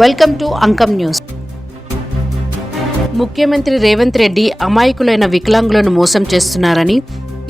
Welcome to Ankam news. ముఖ్యమంత్రి రేవంత్ రెడ్డి అమాయకులైన వికలాంగులను మోసం చేస్తున్నారని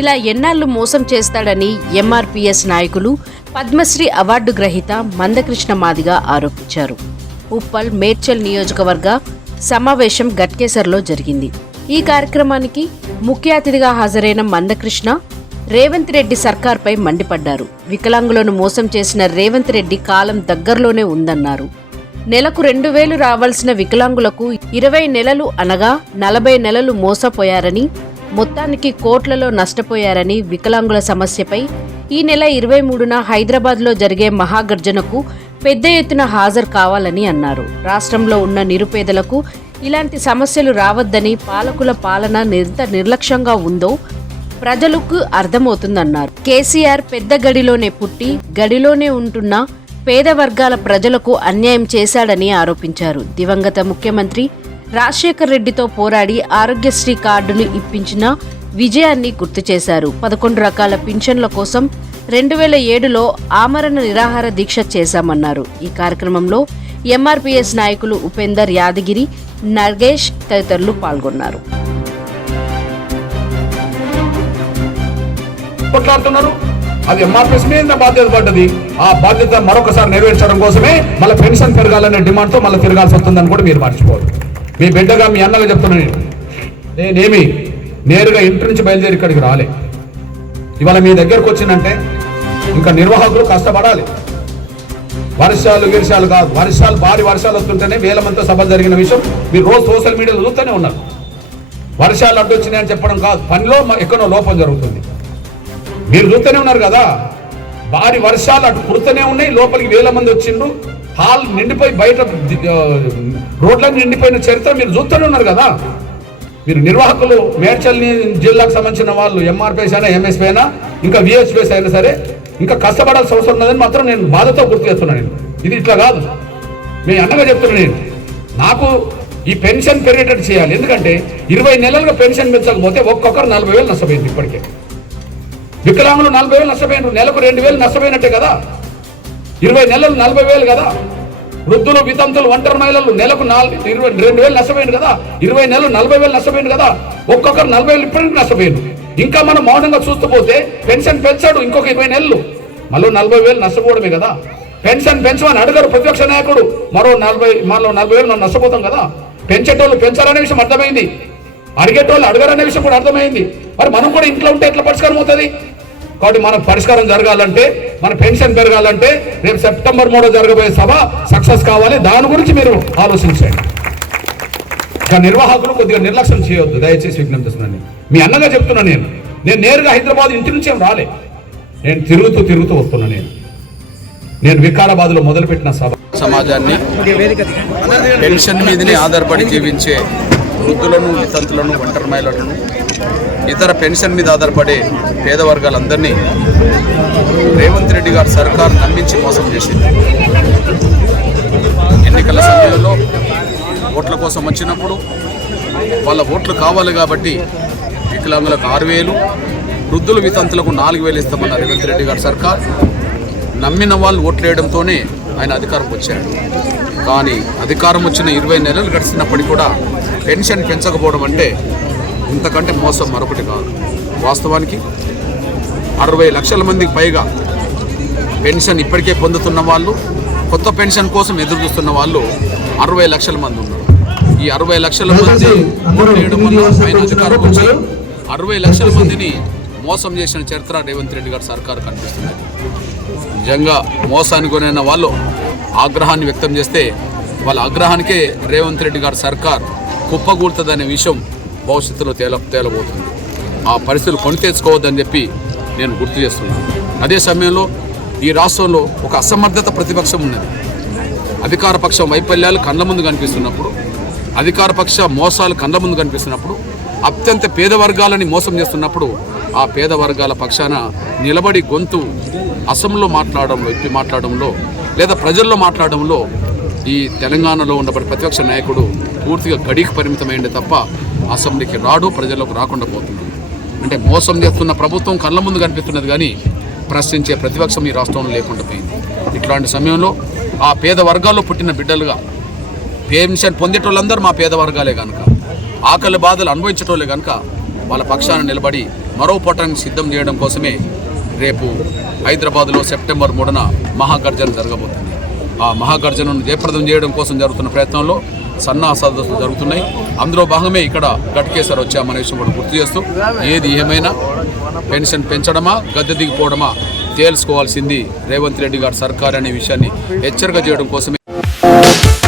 ఇలా ఎన్నాళ్ళు మోసం చేస్తాడని ఎంఆర్పీఎస్ నాయకులు పద్మశ్రీ అవార్డు గ్రహీత మందకృష్ణ మాదిగ ఆరోపించారు. ఉప్పల్ మేడ్చల్ నియోజకవర్గ సమావేశం గట్కేసర్లో జరిగింది. ఈ కార్యక్రమానికి ముఖ్య అతిథిగా హాజరైన మందకృష్ణ రేవంత్ రెడ్డి సర్కార్పై మండిపడ్డారు. వికలాంగులను మోసం చేసిన రేవంత్ రెడ్డి కాలం దగ్గరలోనే ఉందన్నారు. నెలకు రెండు వేలు రావాల్సిన వికలాంగులకు ఇరవై నెలలు అనగా నలభై నెలలు మోసపోయారని మొత్తానికి కోట్లలో నష్టపోయారని వికలాంగుల సమస్యపై ఈ నెల ఇరవై మూడున హైదరాబాద్లో జరిగే మహాగర్జనకు పెద్ద ఎత్తున హాజరు కావాలని అన్నారు. రాష్ట్రంలో ఉన్న నిరుపేదలకు ఇలాంటి సమస్యలు రావద్దని పాలకుల పాలన ఎంత నిర్లక్ష్యంగా ఉందో ప్రజలకు అర్థమవుతుందన్నారు. కేసీఆర్ పెద్ద గడిలోనే పుట్టి గడిలోనే ఉంటున్న పేద వర్గాల ప్రజలకు అన్యాయం చేశాడని ఆరోపించారు. దివంగత ముఖ్యమంత్రి రాజశేఖర్ రెడ్డితో పోరాడి ఆరోగ్యశ్రీ కార్డును ఇప్పించిన విజయాన్ని గుర్తు చేశారు. పదకొండు రకాల పింఛన్ల కోసం రెండు వేల ఏడులో ఆమరణ నిరాహార దీక్ష చేశామన్నారు. ఈ కార్యక్రమంలో ఎంఆర్పీఎస్ నాయకులు ఉపేందర్ యాదగిరి నగేష్ తదితరులు పాల్గొన్నారు. కొట్లాడుతున్నారు అది ఎంఆర్పిఎస్ మీద బాధ్యత పడ్డది? ఆ బాధ్యత మరొకసారి నెరవేర్చడం కోసమే మళ్ళీ పెన్షన్ పెరగాలనే డిమాండ్తో మళ్ళీ తిరగాల్సి వస్తుందని కూడా మీరు మర్చిపోదు మీ బిడ్డగా మీ అన్నగా చెప్తున్నా నేను. నేనేమి నేరుగా ఇంటి నుంచి బయలుదేరి ఇక్కడికి రాలే. ఇవాళ మీ దగ్గరకు వచ్చిందంటే ఇంకా నిర్వాహకులు కష్టపడాలి. వర్షాలు గిరిశాలు కాదు. వర్షాలు భారీ వర్షాలు వస్తుంటేనే వేల మందితో సభ జరిగిన విషయం. మీరు రోజు సోషల్ మీడియాలో చూస్తూనే ఉన్నారు. వర్షాలు అడ్డు వచ్చినాయని చెప్పడం కాదు. పనిలో ఎక్కడో లోపం జరుగుతుంది. మీరు చూస్తూనే ఉన్నారు కదా? భారీ వర్షాలు అటు కుడుతూనే ఉన్నాయి లోపలికి వేల మంది వచ్చిండ్రు. హాల్ నిండిపోయి బయట ది- రోడ్లకు నిండిపోయిన చరిత్ర మీరు చూస్తూనే ఉన్నారు కదా? మీరు నిర్వాహకులు మేడ్చల్ని జిల్లాకు సంబంధించిన వాళ్ళు ఎంఆర్పీఎస్ అయినా ఎంఎస్పీ అయినా ఇంకా విఎస్పీఎస్ అయినా సరే ఇంకా కష్టపడాల్సిన అవసరం ఉన్నదని మాత్రం నేను బాధతో గుర్తు చేస్తున్నాను నేను. ఇది ఇట్లా కాదు. మీ అన్నగా చెప్తున్నాను నేను. నాకు ఈ పెన్షన్ పెరిగేటట్టు చేయాలి. ఎందుకంటే ఇరవై నెలలుగా పెన్షన్ పెంచకపోతే ఒక్కొక్కరు నలభై వేలు నష్టపోయింది ఇప్పటికే. వికలాంగులు నలభై వేలు నష్టపోయినారు నెలకు రెండు వేలు నష్టపోయినట్టే కదా? ఇరవై నెలలు నలభై వేలు కదా? వృద్ధులు వితంతులు ఒంటరి మహిళలు నెలకు నాలుగు ఇరవై రెండు వేలు నష్టపోయింది కదా? ఇరవై నెలలు నలభై వేలు నష్టపోయింది కదా? ఒక్కొక్కరు నలభై వేలు ఇప్పటికి నష్టపోయింది ఇంకా మనం మౌనంగా చూస్తూ పోతే పెన్షన్ పెంచాడు ఇంకొక ఇరవై నెలలు. మళ్ళీ నలభై వేలు నష్టపోవడమే కదా? పెన్షన్ పెంచమని అడగరు ప్రతిపక్ష నాయకుడు. మరో నలభై మరో నలభై వేలు మనం నష్టపోతాం కదా? పెంచేటోళ్ళు పెంచాలనే విషయం అర్థమైంది. అడిగేటోళ్ళు అడగరనే విషయం కూడా అర్థమైంది. మరి మనం కూడా ఇంట్లో ఉంటే ఎట్లా పరిష్కారం అవుతుంది? కాబట్టి మనకు పరిష్కారం జరగాలంటే మన పెన్షన్ పెరగాలంటే రేపు సెప్టెంబర్ మూడో జరగబోయే సభ సక్సెస్ కావాలి. దాని గురించి మీరు ఆలోచించండి. ఇంకా నిర్వాహకులు కొద్దిగా నిర్లక్ష్యం చేయొద్దు. దయచేసి విజ్ఞప్తి చేస్తున్నాను. మీ అన్నగా చెప్తున్నా నేను. నేను నేరుగా హైదరాబాద్ ఇంటి నుంచి ఏం రాలే. నేను తిరుగుతూ తిరుగుతూ వస్తున్నా నేను. నేను వికారాబాద్లో మొదలుపెట్టిన సభ. సమాజాన్ని పెన్షన్ మీదనే ఆధారపడి జీవించే వృద్ధులను వితంతులను ఒంటరి మహిళలను ఇతర పెన్షన్ మీద ఆధారపడే పేద వర్గాలందరినీ రేవంత్ రెడ్డి గారు సర్కారు నమ్మించి మోసం చేసింది. ఎన్నికల సమయంలో ఓట్ల కోసం వచ్చినప్పుడు వాళ్ళ ఓట్లు కావాలి కాబట్టి వికలాంగులకు ఆరు వేలు వృద్ధుల వితంతులకు నాలుగు వేలు ఇస్తామన్న రేవంత్ రెడ్డి గారు సర్కార్. నమ్మిన వాళ్ళు ఓట్లేయడంతోనే ఆయన అధికారం వచ్చాడు. కానీ అధికారం వచ్చిన ఇరవై నెలలు గడిచినప్పటికీ కూడా పెన్షన్ పెంచకపోవడం అంటే ఇంతకంటే మోసం మరొకటి కాదు. వాస్తవానికి అరవై లక్షల మందికి పైగా పెన్షన్ ఇప్పటికే పొందుతున్న వాళ్ళు కొత్త పెన్షన్ కోసం ఎదురు చూస్తున్న వాళ్ళు అరవై లక్షల మంది ఉన్నారు. ఈ అరవై లక్షల మంది ఆయన అధికారం వచ్చి అరవై లక్షల మందిని మోసం చేసిన చరిత్ర రేవంత్ రెడ్డి గారి సర్కారు కనిపిస్తుంది నిజంగా మోసానికి గురైన వాళ్ళు ఆగ్రహాన్ని వ్యక్తం చేస్తే వాళ్ళ ఆగ్రహానికే రేవంత్ రెడ్డి గారి సర్కార్ కుప్పగూడుతుందనే విషయం భవిష్యత్తులో తేల తేలబోతుంది. ఆ పరిస్థితులు కొని తెచ్చుకోవద్దని చెప్పి నేను గుర్తు చేస్తున్నాను. అదే సమయంలో ఈ రాష్ట్రంలో ఒక అసమర్థత ప్రతిపక్షం ఉన్నది. అధికార పక్షం వైఫల్యాలు కళ్ళ ముందు కనిపిస్తున్నప్పుడు అధికార పక్ష మోసాలు కళ్ళ ముందు కనిపిస్తున్నప్పుడు అత్యంత పేద వర్గాలని మోసం చేస్తున్నప్పుడు ఆ పేద వర్గాల పక్షాన నిలబడి గొంతు అసెంలో మాట్లాడడంలో ఇప్పి మాట్లాడడంలో లేదా ప్రజల్లో మాట్లాడడంలో ఈ తెలంగాణలో ఉన్న ప్రతిపక్ష నాయకుడు పూర్తిగా గడికి పరిమితమైంది తప్ప అసెంబ్లీకి రాడు ప్రజల్లోకి రాకుండా పోతున్నాడు. అంటే మోసం చేస్తున్న ప్రభుత్వం కళ్ళ ముందు కనిపిస్తున్నది కానీ ప్రశ్నించే ప్రతిపక్షం ఈ రాష్ట్రంలో లేకుండా పోయింది. ఇట్లాంటి సమయంలో ఆ పేద వర్గాల్లో పుట్టిన బిడ్డలుగా పెన్షన్ పొందేటోళ్ళందరూ మా పేద వర్గాలే కనుక ఆకలి బాధలు అనుభవించేటోళ్ళే కనుక వాళ్ళ పక్షాన నిలబడి మరో పటాన్ని సిద్ధం చేయడం కోసమే రేపు హైదరాబాద్లో సెప్టెంబర్ మూడున మహాగర్జన జరగబోతుంది. ఆ మహాగర్జనను జయప్రదం చేయడం కోసం జరుగుతున్న ప్రయత్నంలో సన్నా సదస్సులు జరుగుతున్నాయి. అందులో భాగమే ఇక్కడ గట్కేసర్ వచ్చామనే విషయం కూడా గుర్తు చేస్తూ ఏది ఏమైనా పెన్షన్ పెంచడమా గద్దె దిగిపోవడమా తేల్చుకోవాల్సింది రేవంత్ రెడ్డి గారి సర్కార్ అనే విషయాన్ని హెచ్చరిక చేయడం కోసమే